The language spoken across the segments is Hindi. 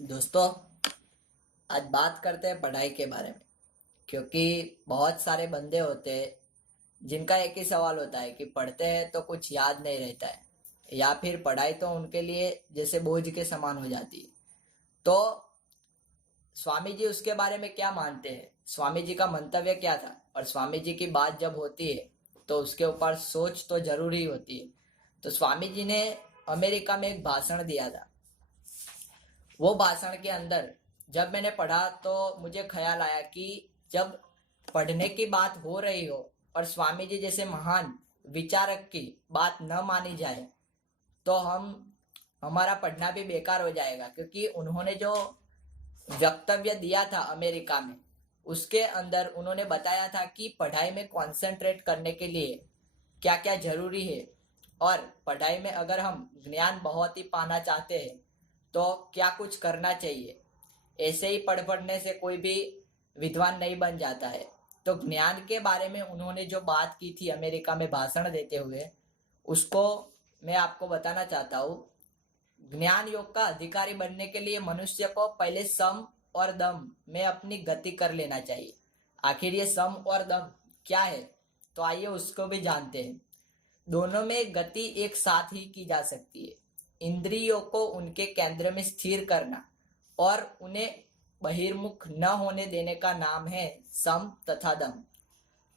दोस्तों, आज बात करते हैं पढ़ाई के बारे में। क्योंकि बहुत सारे बंदे होते हैं जिनका एक ही सवाल होता है कि पढ़ते हैं तो कुछ याद नहीं रहता है, या फिर पढ़ाई तो उनके लिए जैसे बोझ के समान हो जाती है। तो स्वामी जी उसके बारे में क्या मानते हैं, स्वामी जी का मंतव्य क्या था, और स्वामी जी की बात जब होती है तो उसके ऊपर सोच तो जरूरी होती है। तो स्वामी जी ने अमेरिका में एक भाषण दिया था। वो भाषण के अंदर जब मैंने पढ़ा तो मुझे ख्याल आया कि जब पढ़ने की बात हो रही हो और स्वामी जी जैसे महान विचारक की बात न मानी जाए तो हम हमारा पढ़ना भी बेकार हो जाएगा। क्योंकि उन्होंने जो वक्तव्य दिया था अमेरिका में, उसके अंदर उन्होंने बताया था कि पढ़ाई में कंसंट्रेट करने के लिए क्या क्या जरूरी है, और पढ़ाई में अगर हम ज्ञान बहुत ही पाना चाहते हैं तो क्या कुछ करना चाहिए। ऐसे ही पढ़ने से कोई भी विद्वान नहीं बन जाता है। तो ज्ञान के बारे में उन्होंने जो बात की थी अमेरिका में भाषण देते हुए, उसको मैं आपको बताना चाहता हूँ। ज्ञान योग का अधिकारी बनने के लिए मनुष्य को पहले सम और दम में अपनी गति कर लेना चाहिए। आखिर ये सम और दम क्या है, तो आइए उसको भी जानते हैं। दोनों में गति एक साथ ही की जा सकती है। इंद्रियों को उनके केंद्र में स्थिर करना और उन्हें बहिर्मुख न होने देने का नाम है सम तथा दम।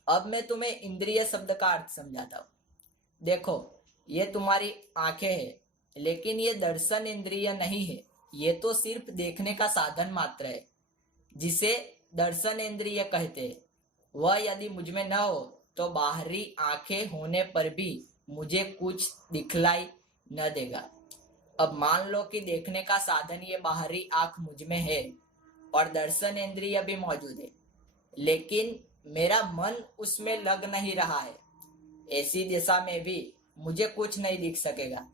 अब मैं तुम्हें इंद्रिय शब्द का अर्थ समझाता हूँ। देखो, ये तुम्हारी आंखें हैं, लेकिन ये दर्शन इंद्रिय नहीं है। ये तो सिर्फ देखने का साधन मात्र है, जिसे दर्शन इंद्रिय कहते हैं। वह यदि मुझ में न हो तो बाहरी आंखें होने पर भी मुझे कुछ दिखलाई न देगा। अब मान लो कि देखने का साधन ये बाहरी आंख मुझ में है और दर्शन इंद्रिय भी मौजूद है, लेकिन मेरा मन उसमें लग नहीं रहा है। ऐसी दिशा में भी मुझे कुछ नहीं दिख सकेगा।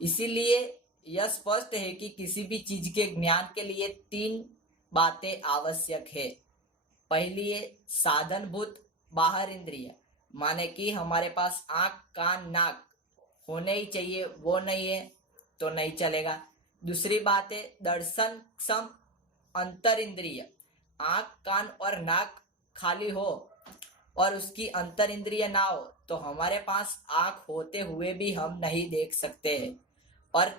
इसीलिए यह स्पष्ट है कि किसी भी चीज के ज्ञान के लिए तीन बातें आवश्यक है। पहली है साधनभूत बाहर इंद्रिय, माने कि हमारे पास आंख कान नाक होने ही चाहिए, वो नहीं है तो नहीं चलेगा। दूसरी बात है दर्शन सम अंतर इंद्रिय, आंख कान और नाक खाली हो और उसकी अंतर इंद्रिय ना हो तो हमारे पास आंख होते हुए भी हम नहीं देख सकते हैं। और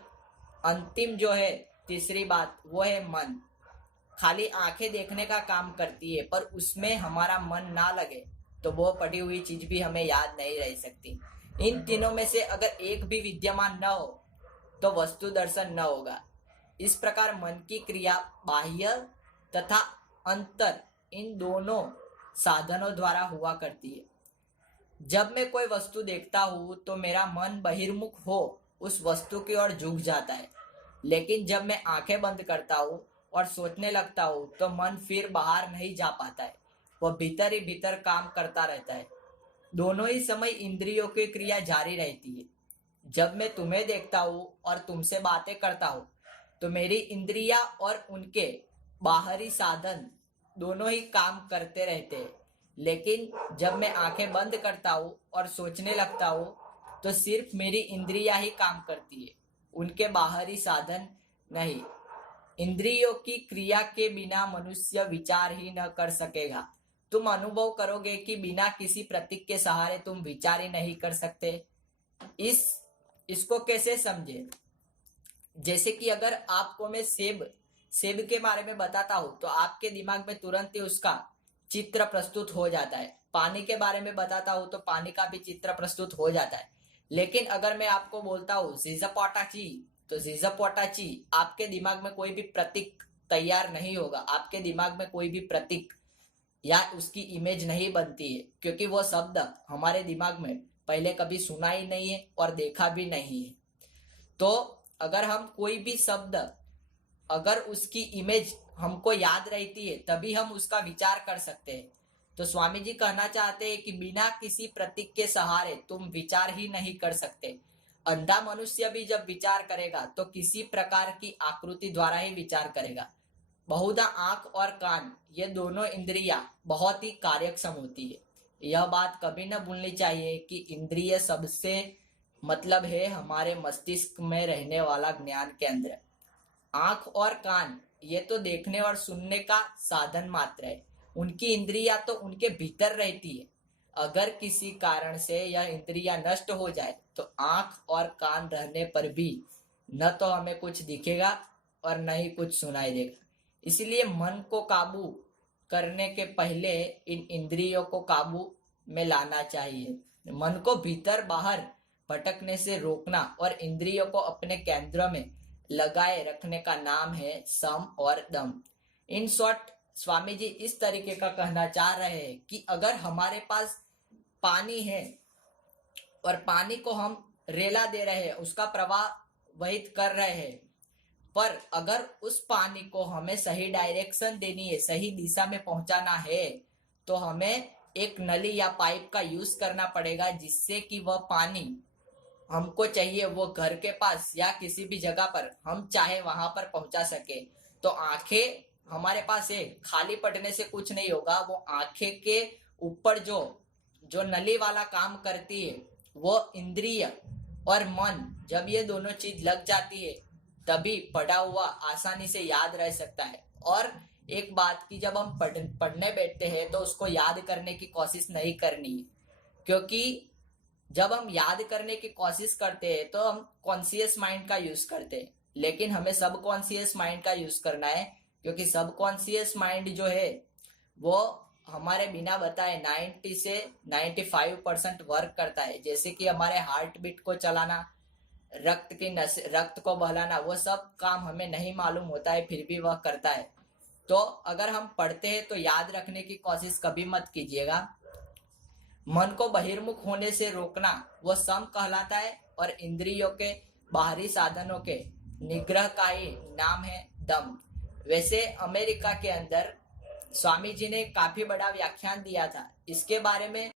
अंतिम जो है तीसरी बात, वो है मन। खाली आंखें देखने का काम करती है, पर उसमें हमारा मन ना लगे तो वो पढ़ी हुई चीज भी हमें याद नहीं रह सकती। इन तीनों में से अगर एक भी विद्यमान न हो तो वस्तु दर्शन न होगा। इस प्रकार मन की क्रिया बाह्य तथा अंतर इन दोनों साधनों द्वारा हुआ करती है। जब मैं कोई वस्तु देखता हूँ तो मेरा मन बहिर्मुख हो उस वस्तु की ओर झुक जाता है, लेकिन जब मैं आंखें बंद करता हूँ और सोचने लगता हूँ तो मन फिर बाहर नहीं जा पाता है, वह भीतर ही भीतर काम करता रहता है। दोनों ही समय इंद्रियों की क्रिया जारी रहती है। जब मैं तुम्हें देखता हूँ और तुमसे बातें करता हूँ तो मेरी इंद्रियां और उनके बाहरी साधन दोनों ही काम करते रहते हैं, लेकिन जब मैं आंखें बंद करता हूँ और सोचने लगता हूँ तो सिर्फ मेरी इंद्रियां ही काम करती है, उनके बाहरी साधन नहीं। इंद्रियों की क्रिया के बिना मनुष्य विचार ही न कर सकेगा। तुम अनुभव करोगे कि बिना किसी प्रतीक के सहारे तुम विचार ही नहीं कर सकते। इस इसको कैसे समझे? जैसे कि अगर आपको मैं सेब सेब के बारे में बताता हूं तो आपके दिमाग में तुरंत ही उसका चित्र प्रस्तुत हो जाता है। पानी के बारे में बताता हूं तो पानी का भी चित्र प्रस्तुत हो जाता है। लेकिन अगर मैं आपको बोलता हूँ जीजापोटाची, तो जीजापोटाची आपके दिमाग में कोई भी प्रतीक तैयार नहीं होगा। आपके दिमाग में कोई भी प्रतीक या उसकी इमेज नहीं बनती है, क्योंकि वो शब्द हमारे दिमाग में पहले कभी सुना ही नहीं है और देखा भी नहीं है। तो अगर हम कोई भी शब्द, अगर उसकी इमेज हमको याद रहती है तभी हम उसका विचार कर सकते हैं। तो स्वामी जी कहना चाहते हैं कि बिना किसी प्रतीक के सहारे तुम विचार ही नहीं कर सकते। अंधा मनुष्य भी जब विचार करेगा तो किसी प्रकार की आकृति द्वारा ही विचार करेगा। बहुधा आंख और कान ये दोनों इंद्रियां बहुत ही कार्यक्षम होती है। यह बात कभी न भूलनी चाहिए कि इंद्रिय सबसे मतलब है हमारे मस्तिष्क में रहने वाला ज्ञान केंद्र। आंख और कान ये तो देखने और सुनने का साधन मात्र है। उनकी इंद्रियां तो उनके भीतर रहती है। अगर किसी कारण से यह इंद्रियां नष्ट हो जाए तो आंख और कान रहने पर भी न तो हमें कुछ दिखेगा और न ही कुछ सुनाई देगा। इसलिए मन को काबू करने के पहले इन इंद्रियों को काबू में लाना चाहिए। मन को भीतर बाहर भटकने से रोकना और इंद्रियों को अपने केंद्र में लगाए रखने का नाम है सम और दम। इन शॉर्ट स्वामी जी इस तरीके का कहना चाह रहे हैं कि अगर हमारे पास पानी है और पानी को हम रेला दे रहे हैं, उसका प्रवाह वहित कर रहे हैं, पर अगर उस पानी को हमें सही डायरेक्शन देनी है, सही दिशा में पहुंचाना है, तो हमें एक नली या पाइप का यूज करना पड़ेगा, जिससे कि वह पानी हमको चाहिए वो घर के पास या किसी भी जगह पर हम चाहे वहां पर पहुंचा सके। तो आंखें हमारे पास है, खाली पड़ने से कुछ नहीं होगा। वो आंखें के ऊपर जो जो नली वाला काम करती है, वो इंद्रिय और मन, जब ये दोनों चीज लग जाती है तभी पढ़ा हुआ आसानी से याद रह सकता है। और एक बात की, जब हम पढ़ने बैठते हैं तो उसको याद करने की कोशिश नहीं करनी है, क्योंकि जब हम याद करने की कोशिश करते हैं तो हम कॉन्शियस माइंड का यूज करते हैं, लेकिन हमें सब कॉन्शियस माइंड का यूज करना है, क्योंकि सब कॉन्शियस माइंड जो है वो हमारे बिना बताए 90 से 95% वर्क करता है। जैसे कि हमारे हार्ट बीट को चलाना, रक्त को बहलाना, वो सब काम हमें नहीं मालूम होता है, फिर भी वह करता है। तो अगर हम पढ़ते हैं तो याद रखने की कोशिश कभी मत कीजिएगा। मन को बहिर्मुख होने से रोकना वो सम कहलाता है, और इंद्रियों के बाहरी साधनों के निग्रह का ही नाम है दम। वैसे अमेरिका के अंदर स्वामी जी ने काफी बड़ा व्याख्यान दिया था इसके बारे में।